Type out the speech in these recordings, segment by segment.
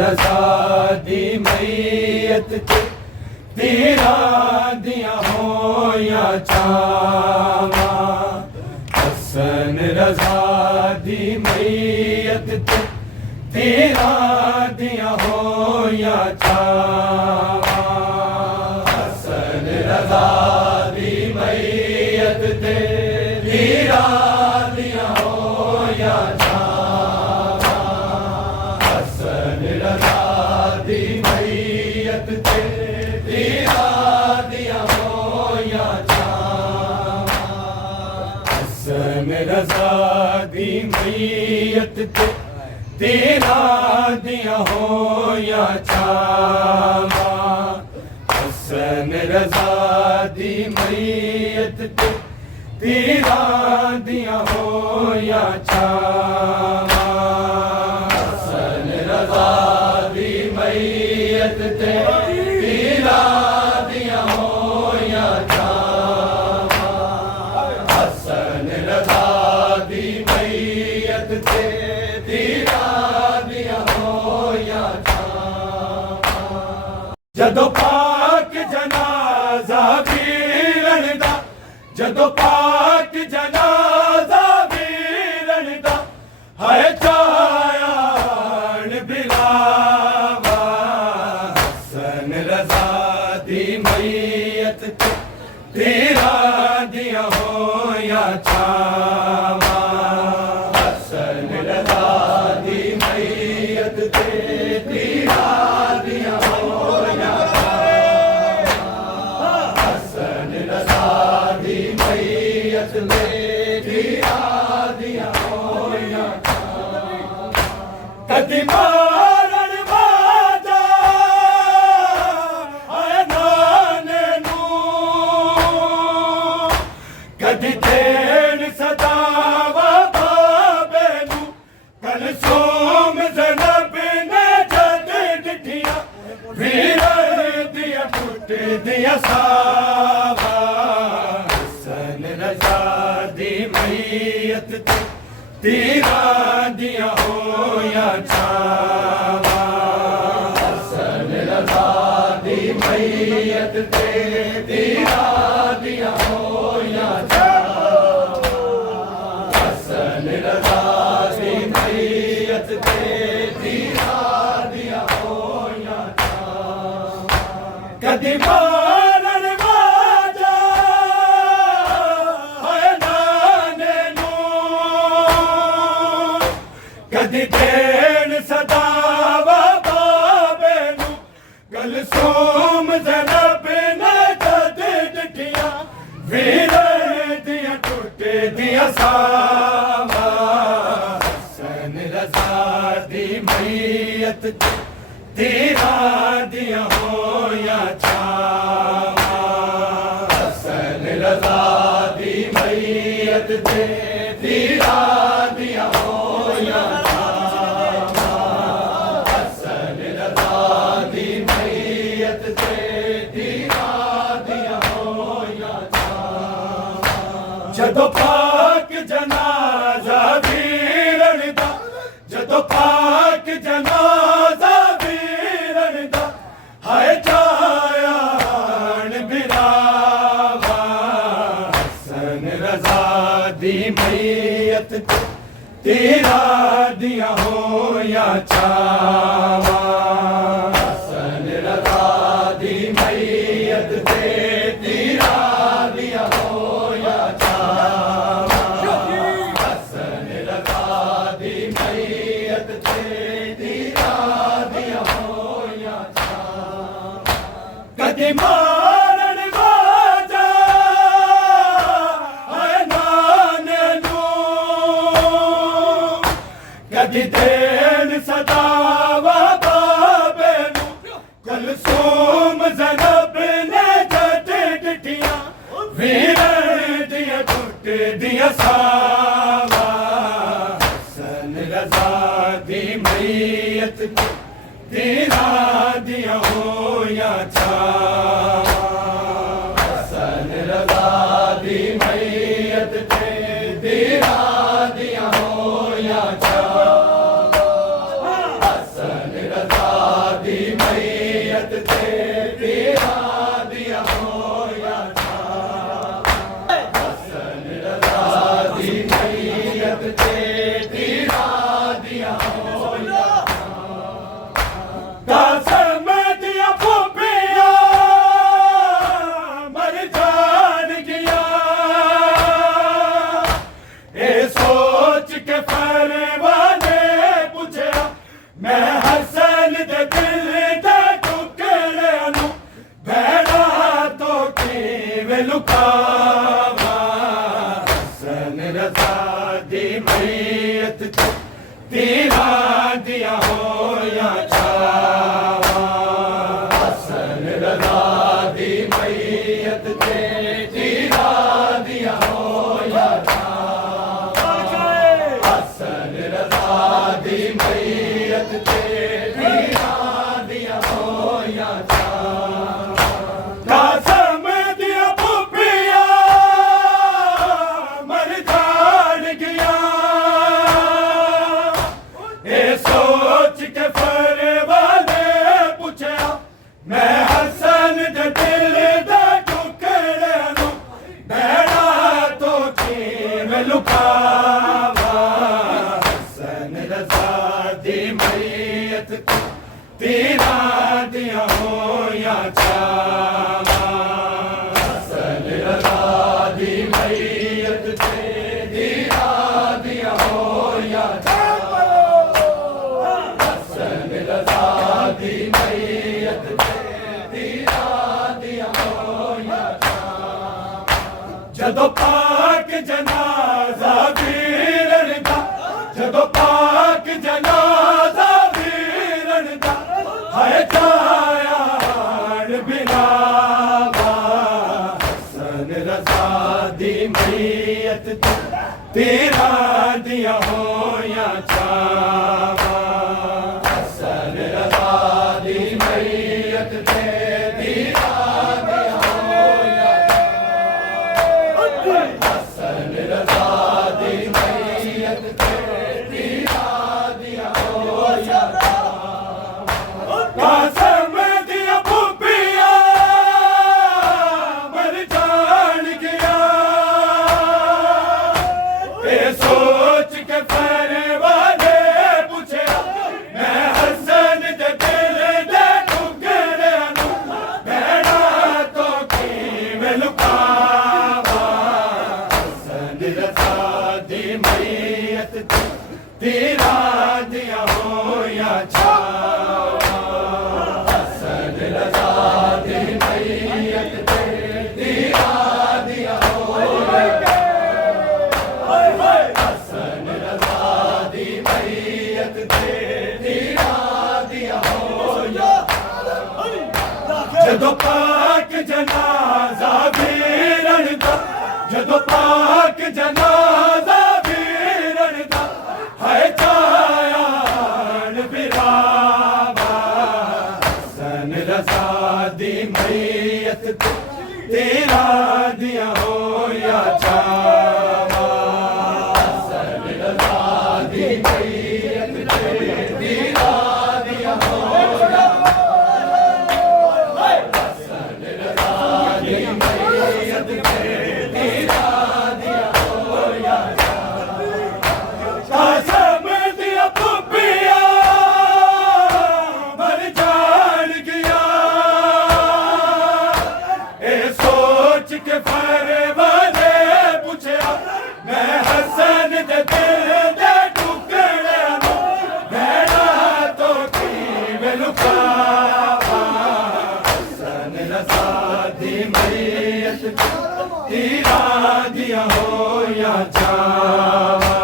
रज़ा दी मैयत तेरा दिया हो या चावा हसन रज़ा दी मैयत तेरा दिया हो या चावा हसन रज़ा दी मैयत तेरा दिया हो या चावा हसन रज़ा दी मैयत तेरा दिया हो या चावा हसन रज़ा दी मैयत तेरा दिया हो या चावा हसन रज़ा दी मैयत तेरा दिया हो या चावा हसन रज़ा दी मैयत तेरा दिया हो या चावा हसन रज़ा दी मैयत तेरा दिया हो या चावा जदों पाक जनाजा वीरन दा जदों पाक जनाजा वीरन दा हाय चायान बिलावा हसन रज़ा दी मैयत तेरा दिया हो या चावा हसन रज़ा दी मैयत तेरा दिया हो या चावा हसन रज़ा दी मैयत तेरा दिया हो या चावा कदी मारन वादा आए नाने नू कदी देन सदावा बाबे नू कल सोम ज़नब ने जद डिठिया वीर दिया टुट दिया सावा हसन रज़ा दी मैयत तेरा दिया हो या चावा हसन रज़ा दी मैयत तेरा दिया हो या चावा हसन रज़ा दी मैयत तेरा दिया हो या चावा कदी मारन वादा हाय नाने नू कदी देन सदावा बाबे नू गल सोम ज़नब ने जद डिठिया वीर दिया टुट दिया सावा हसन रज़ा दी मैयत तेरा दिया हो या चावा हसन रज़ा दी मैयत तेरा दिया हो या चावा हसन रज़ा दी मैयत तेरा दिया हो या चावा जदों पाक जनाजा वीरन दा जदों पाक जनाजा वीरन दा हाय चायान बिलावा हसन रजा दी मैयत तेरा दिया हो या चावा हसन रजा दी मैयत तेरा दिया हो या चावा हसन रजा दी मैयत तेरा दिया हो या चावा कदी मारन बाजा कदी देन सदावा बाबे नू कलसूम ज़ैनब ने जद डिठियां वीरन दियां टुट दियां सावा हसन रजा दी मैयत तेरा दिया हो या चावा हसन रजा दी मैयत तेरा दिया हो या चावा हसन रजा दी मैयत तेरा दिया हो या चावा हसन रजा दी मैयत तेरा दिया हो या कसम दिया फूफिया मर जान गया ए सोच के फरवाने पूछा मैं हसन दे दिल दे टुकड़े नू भैड़ा तो किवें लुकावा हसन रजा दी मैयत तेरा दिया हो या चावा हसन रजा दी मैयत तेरा दिया हो या चावा हसन रजा दी मैयत तेरा दिया हो या चावा कसम दिया फूफिया मर जान गया ए सोच के फरवाने पूछा मैं हसन दे दिल दे टुकड़े नू भैड़ा तो किवें लुकावा हसन रजा दी मैयत तेरा दिया हो या चावा हसन रजा दी मैयत तेरा दिया हो या चावा हसन रजा दी मैयत तेरा दिया हो या चावा जदों पाक जनाजा वीरन दा जदों पाक जनाजा वीरन दा हाय जायान बिनावा हसन रजा दी मैयत तेरा दिया हो या चावा हसन रजा दी मैयत तेरा दिया हो या चावा हसन रजा दी मैयत तेरा दिया हो या चावा कसम दिया फूफिया मर जान गया ए सोच के फरवाने पूछा मैं हसन दे दिल दे टुकड़े नू भैड़ा तो किवें लुकावा हसन रजा दी मैयत तेरा दिया हो या चावा हसन रजा दी मैयत तेरा दिया हो या हसन रजा दी मैयत तेरा दिया हो या जदों पाक जनाजा वीरन दा जदों पाक जनाजा वीरन दा हाय जायान बिरावा हसन रजा दी मैयत तेरा दिया हो या चावा हसन रजा दी मैयत तेरा दिया हो या हसन रजा दी मैयत तेरा दिया होया चावा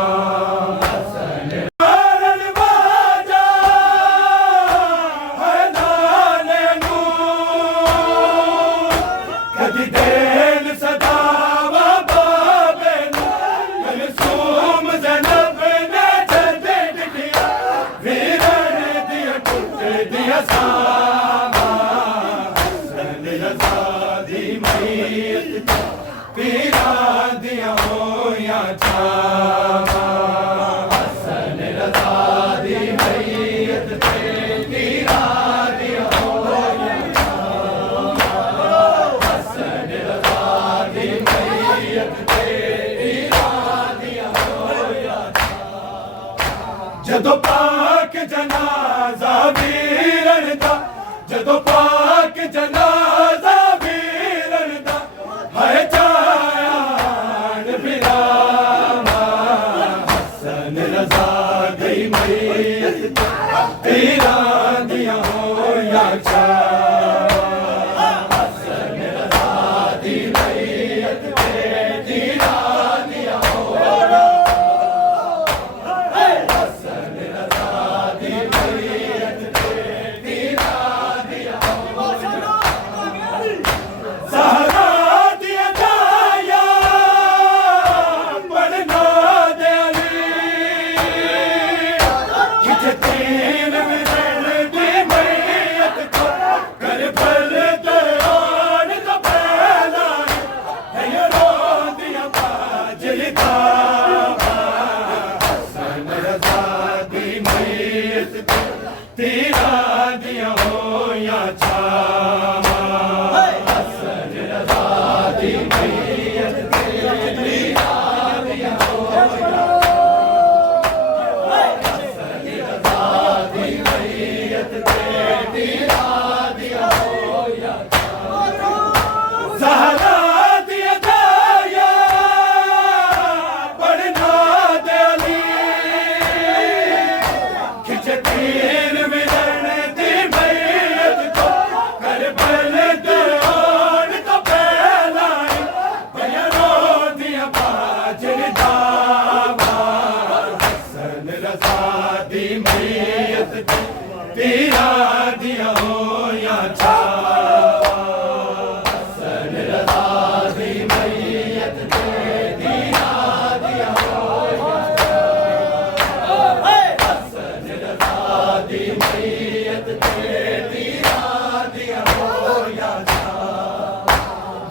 पीरा दिया होया चावा हसन रज़ा दी मैयत ते पीरा दिया होया चावा हसन रज़ा दी मैयत ते पीरा दिया होया चावा जदों पाक जनाज़ा वीरन दा जदों पाक जनाज़ा पीरा दिया होया चावा हसन रज़ा दी मैयत ते पीरा दिया होया हसन रज़ा दी मैयत ते पीरा दिया होया ज़हरा दिया जाया पढ़ना दे अली खिंचती पीरा दिया होया चावा हसन रज़ा दी मैयत ते पीरा दिया होया हसन रज़ा दी मैयत ते पीरा दिया होया ज़हरा दिया जाया पढ़ना दे अली खिंचती पीरा दिया होया चावा हसन रज़ा दी मैयत ते पीरा दिया होया हसन रज़ा दी मैयत ते पीरा दिया होया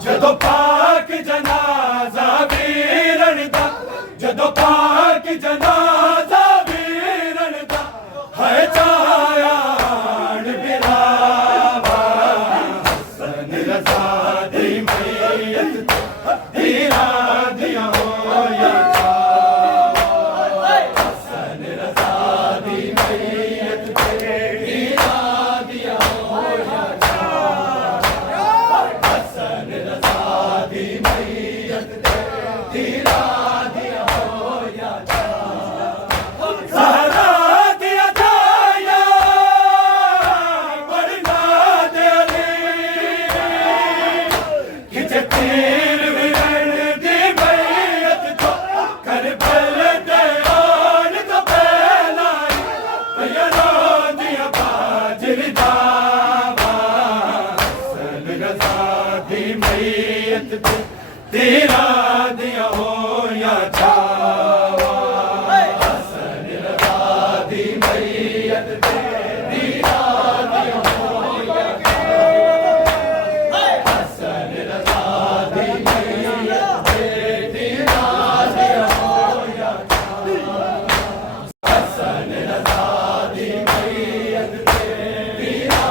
जदों पाक जनाज़ा वीरन दा जदों पाक जनाज़ा वीरन दा है पीरा दिया होया चावा हसन रज़ा दी मैयत ते पीरा दिया होया चावा हसन रज़ा दी मैयत ते पीरा दिया होया चावा ज़हरा दिया जाया पढ़ना दे अली खिंचती तेरा दिया होया चावा हसन रज़ा दी मैयत ते पीरा दिया होया हसन रज़ा दी मैयत ते पीरा दिया होया हसन रज़ा दी मैयत ते पीरा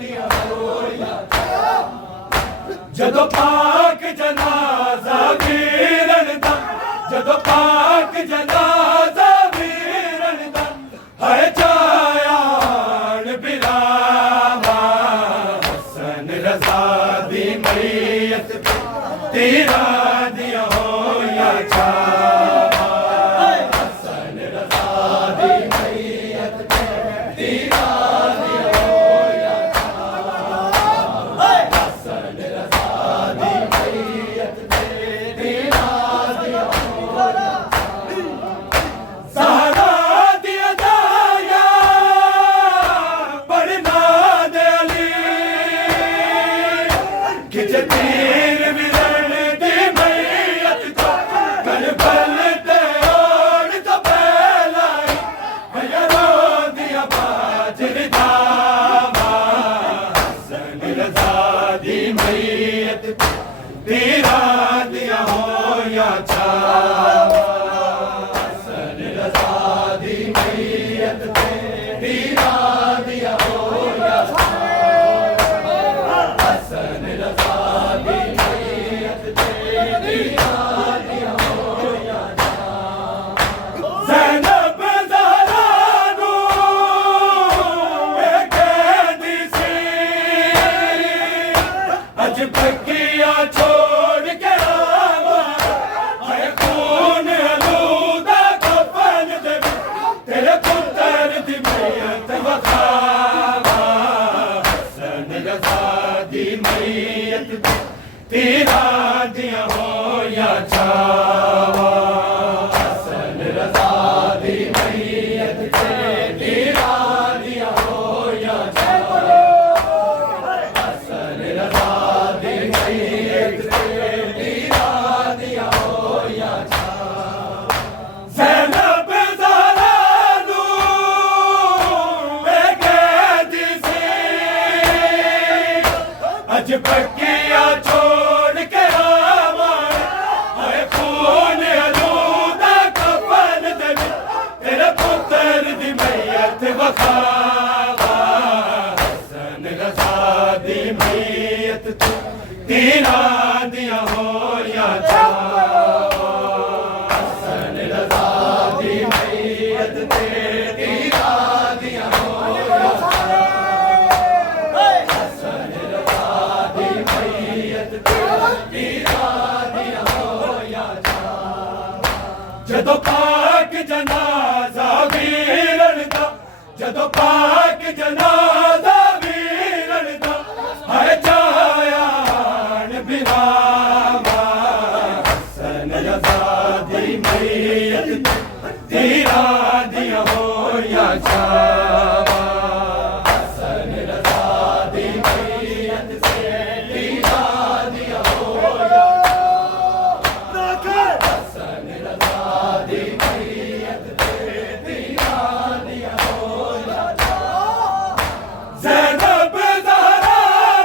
दिया होया जदों पाक जनाज़ा वीरन दा जदों पाक जनाज़ा वीरन दा है जायान बिरावा हसन रज़ा दी मैयत ते पीरा दिया होया चावा हसन रज़ा दी मैयत ते पीरा दिया होया हसन रज़ा दी मैयत छावा हसन रजा दी मैयत ते पीरा दिया होया छावा हसन रजा दी मैयत ते पीरा दिया होया छावा ज़ैनब ज़हरा नू कहती सी अज बकिया छोड़ के आवा हाय खून अलूदा कफन दे तेरे पुत्र दी मैयत वखावा हसन रजा दी मैयत तू तीरा दिया होया छावा हसन रजा दी मैयत ते तीरा दिया होया हसन रजा दी मैयत ते तीरा दिया होया जदों पाक जनाजा वीरन दा जदों पाक जनाजा वीरन दा हाय जाया बिरामा हसन रजा दी मैयत तीरा दिया होया छावा हसन रजा दी मैयत से तीरा दिया होया हसन रजा दी मैयत से तीरा दिया होया ज़ैनब ज़हरा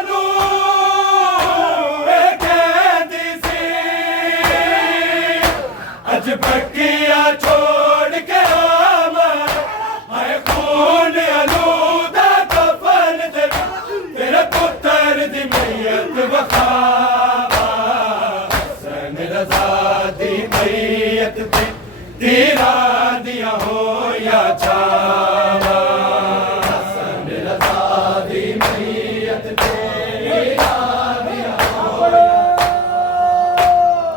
नू कहती सी अज बकिया छोड़ के आवा हाय खून अलूदा कफन दे तेरे पुत्र दी मैयत वखावा हसन रजा दी मैयत ते तीरा दिया होया छावा हसन रजा दी मैयत ते तीरा दिया होया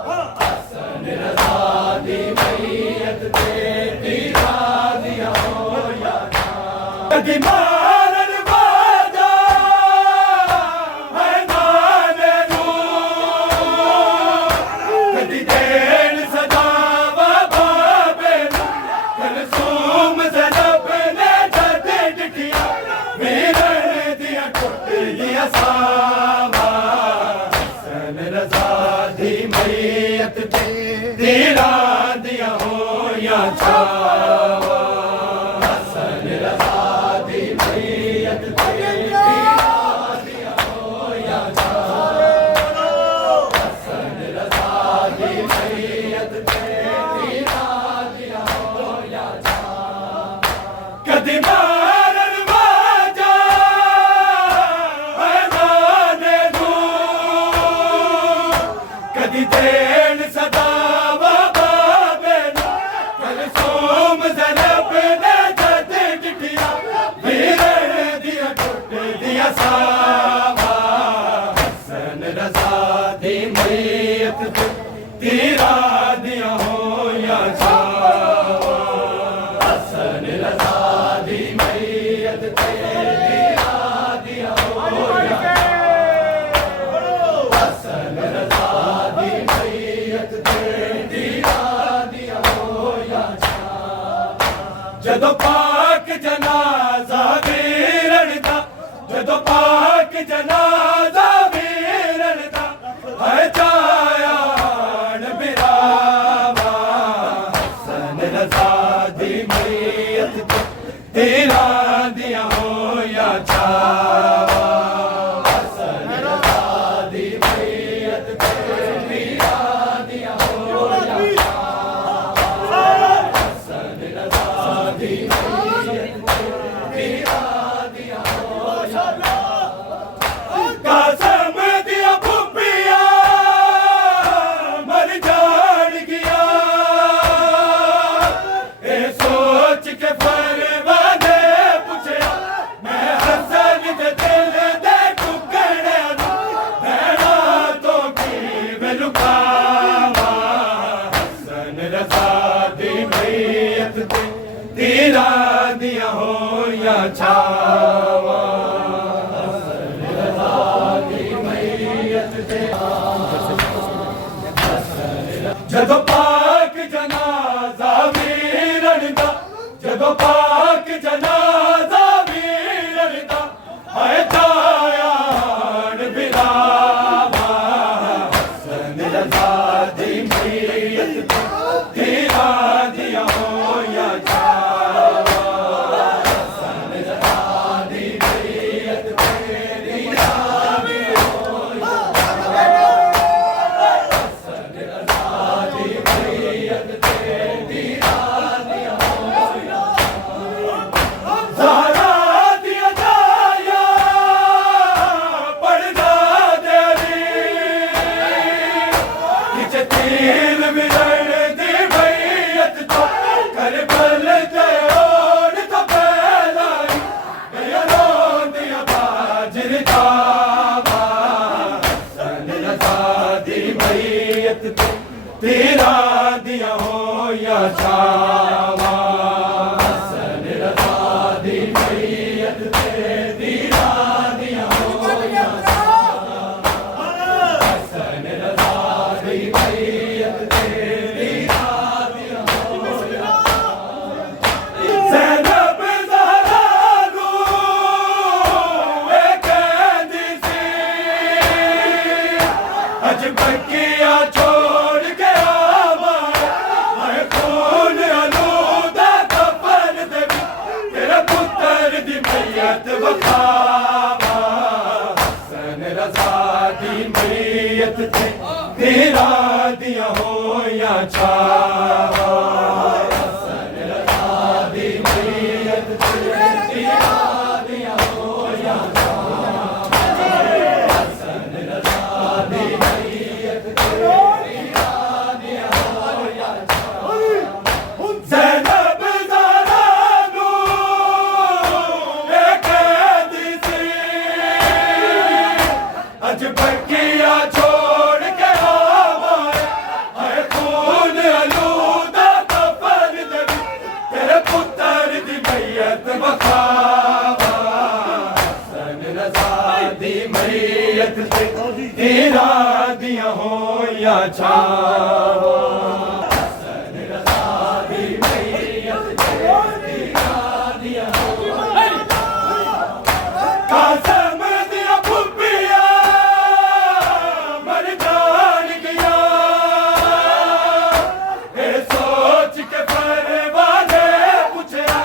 हसन रजा दी मैयत ते तीरा दिया होया कदी मारन बाजा है नाने नू कदी देन सजावा बाबे नू कलसूम ज़ैनब ने जद डिठिया वीरन दिया टुट गया सावा हसन रजा दी मैयत ते तीरा दिया होया छावा हसन रजा दी मैयत ते तीरा दिया होया छावा हसन रजा दी मैयत ते तीरा दिया होया छावा कदी मारन बाजा है नाने नू कदी देन सदावा बाबे नू कलसूम ज़ैनब ने जद डिठिया वीरन दिया टुट दिया सावा हसन रजा दी मैयत ते तीरा दिया होया छावा हसन रजा दी मैयत ते तीरा दिया होया हसन रजा दी मैयत ते तीरा दिया होया जदों पाक जनाजा वीरन दा जदों पाक जनाजा वीरन दा हाय जाया बिरामा हसन रजा दी मैयत ते तीरा दिया होया छावा हसन रजा दी मैयत ते तीरा दिया होया हसन रजा दी पाक जनाजा वीर दा है जायान बिरावा हसन रजा दी मैयत तेरा दिया होया जावा हसन रजा दी मैयत तेरा दिया होया हसन रजा दी मैयत तेरा दिया होया ज़हरा दिया जाया पढ़दा तेरी किच तीर मिलन दी मैयत तो करबल ते ओढ़ तो पैलाई गयरों दिया बाजर तावा हसन रजा दी मैयत तेरा दिया होया छावा हसन रजा दी मैयत तेरा दिया होया छावा हसन रजा दी मैयत तेरा दिया होया ज़ैनब ज़हरा नू कहंदी सी अज बकिया छोड़ के आवा मैं खून आलूदा कफन दे तेरा पुत्र दी मैयत वखावा हसन रजा दी मैयत तेरा दिया होया छावा हसन रजा दी मैयत तेरा दिया होया छावा हसन रजा दी मैयत तेरा दिया होया छावा ज़ैनब ज़हरा नू कहंदी सी अज बकिया छोड़ के आवा है खून आलूदा कफन दे तेरे पुत्र दी मैयत वखावा हसन रजा दी मैयत तेरा दिया होया छावा हसन रजा दी मैयत तेरा दिया होया कासम दिया फुफिया मर जान गया ए सोच के परवाने पूछया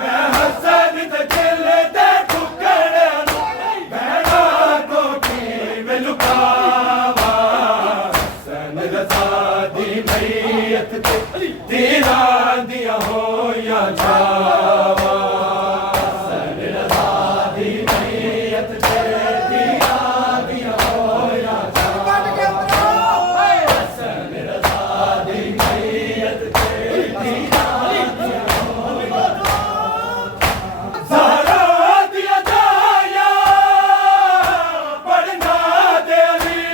मैं हसन दे दिल दे टुकड़े बहना को की मैं लुकावा हसन रजा दी मैयत तेरा दिया होया छावा हसन रजा दी मैयत तेरा दिया होया छावा हसन रजा दी मैयत तेरा दिया होया ज़हरा दिया जाया पढ़ना दे अली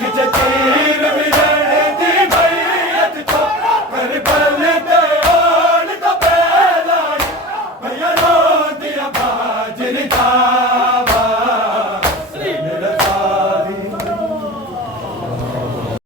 किच तीर मिलन दी मैयत तो करबल ते ओढ़ तो पैलाई गयरों दिया बाजर तावा